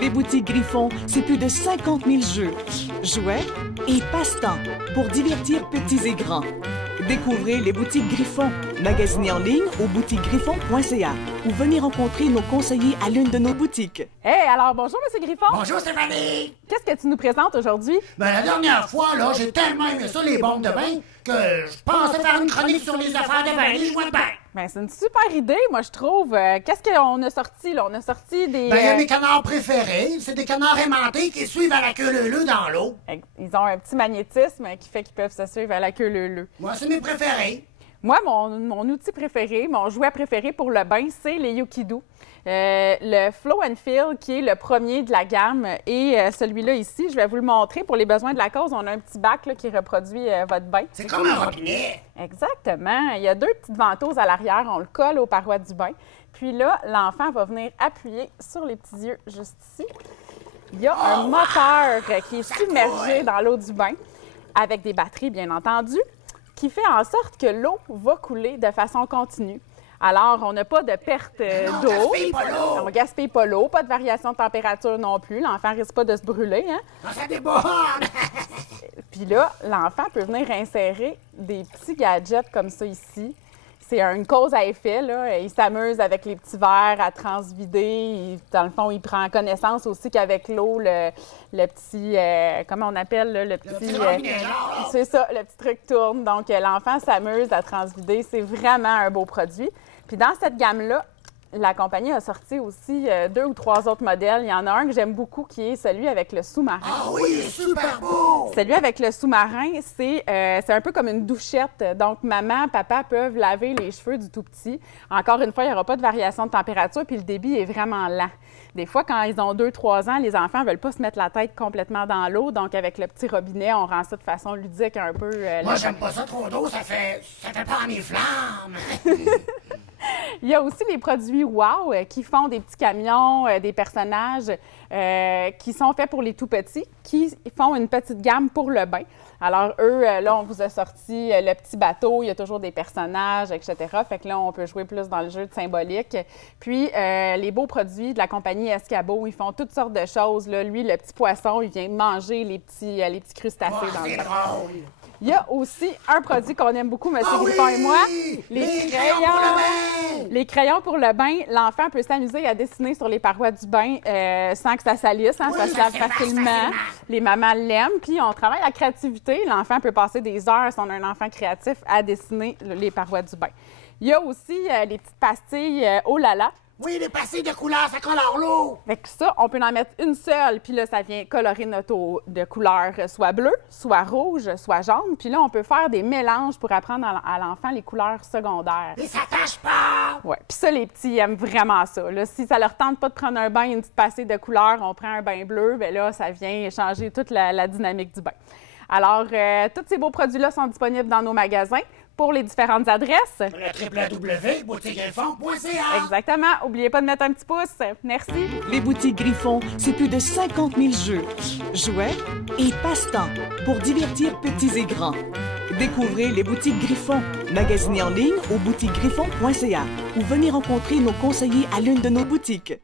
Les boutiques Griffon, c'est plus de 50 000 jeux, jouets et passe-temps pour divertir petits et grands. Découvrez les boutiques Griffon, magasinez en ligne au boutiquesgriffon.ca ou venez rencontrer nos conseillers à l'une de nos boutiques. Hey, alors bonjour, Monsieur Griffon. Bonjour, Stéphanie. Qu'est-ce que tu nous présentes aujourd'hui? La dernière fois, là, j'ai tellement aimé ça, les bombes de bain, que je pensais faire une chronique sur les affaires de bain, les jouets de bain. Ben, c'est une super idée, moi, je trouve. Qu'est-ce qu'on a sorti, là? On a sorti des... Il y a mes canards préférés. C'est des canards aimantés qui suivent à la queue leu-leu dans l'eau. Ils ont un petit magnétisme qui fait qu'ils peuvent se suivre à la queue leu-leu. Moi, c'est mes préférés. Moi, mon outil préféré, mon jouet préféré pour le bain, c'est les Yukido. Le Flow and Feel, qui est le premier de la gamme, et celui-là ici, je vais vous le montrer. Pour les besoins de la cause, on a un petit bac là, qui reproduit votre bain. C'est comme un robinet. Exactement. Il y a deux petites ventouses à l'arrière. On le colle aux parois du bain. Puis là, l'enfant va venir appuyer sur les petits yeux juste ici. Il y a un moteur qui est submergé dans l'eau du bain, avec des batteries, bien entendu, qui fait en sorte que l'eau va couler de façon continue. Alors, on n'a pas de perte d'eau. On ne gaspille pas l'eau, pas de variation de température non plus. L'enfant risque pas de se brûler. Hein? Non, ça déborde! Puis là, l'enfant peut venir insérer des petits gadgets comme ça ici. C'est une cause à effet, là. Il s'amuse avec les petits verres à transvider. Dans le fond, il prend connaissance aussi qu'avec l'eau, le petit... comment on appelle, là, le petit... c'est ça, le petit truc tourne. Donc, l'enfant s'amuse à transvider. C'est vraiment un beau produit. Puis dans cette gamme-là, la compagnie a sorti aussi 2 ou 3 autres modèles. Il y en a un que j'aime beaucoup qui est celui avec le sous-marin. Ah oui, il est super beau! Celui avec le sous-marin, c'est un peu comme une douchette. Donc, maman, papa peuvent laver les cheveux du tout petit. Encore une fois, il n'y aura pas de variation de température, puis le débit est vraiment lent. Des fois, quand ils ont 2-3 ans, les enfants ne veulent pas se mettre la tête complètement dans l'eau. Donc, avec le petit robinet, on rend ça de façon ludique un peu. Moi, j'aime pas ça trop d'eau, ça fait pas mes flammes! Il y a aussi les produits Wow qui font des petits camions, des personnages qui sont faits pour les tout-petits, qui font une petite gamme pour le bain. Alors, eux, là, on vous a sorti le petit bateau, il y a toujours des personnages, etc. Fait que là, on peut jouer plus dans le jeu de symbolique. Puis, les beaux produits de la compagnie Escabeau, ils font toutes sortes de choses. Là. Lui, le petit poisson, il vient manger les petits crustacés dans le bain. Il y a aussi un produit qu'on aime beaucoup, M. Griffon et moi, les crayons. Les crayons pour le bain. L'enfant peut s'amuser à dessiner sur les parois du bain sans que ça salisse, hein, ça se lave facilement. Les mamans l'aiment. Puis on travaille la créativité. L'enfant peut passer des heures, si on a un enfant créatif, à dessiner les parois du bain. Il y a aussi les petites pastilles Oh là là. Oui, les pastilles de couleur, ça colore l'eau! Fait que ça, on peut en mettre une seule, puis là, ça vient colorer notre eau de couleur soit bleue, soit rouge, soit jaune. Puis là, on peut faire des mélanges pour apprendre à l'enfant les couleurs secondaires. Et ça tâche pas! Oui, puis ça, les petits aiment vraiment ça. Là, si ça leur tente pas de prendre un bain, une petite pastille de couleur, on prend un bain bleu, bien là, ça vient changer toute la dynamique du bain. Alors, tous ces beaux produits-là sont disponibles dans nos magasins pour les différentes adresses. www.boutiquesgriffon.ca. Exactement. N'oubliez pas de mettre un petit pouce. Merci. Les boutiques Griffon, c'est plus de 50 000 jeux, jouets et passe-temps pour divertir petits et grands. Découvrez les boutiques Griffon, magasinez en ligne au boutiquesgriffon.ca ou venez rencontrer nos conseillers à l'une de nos boutiques.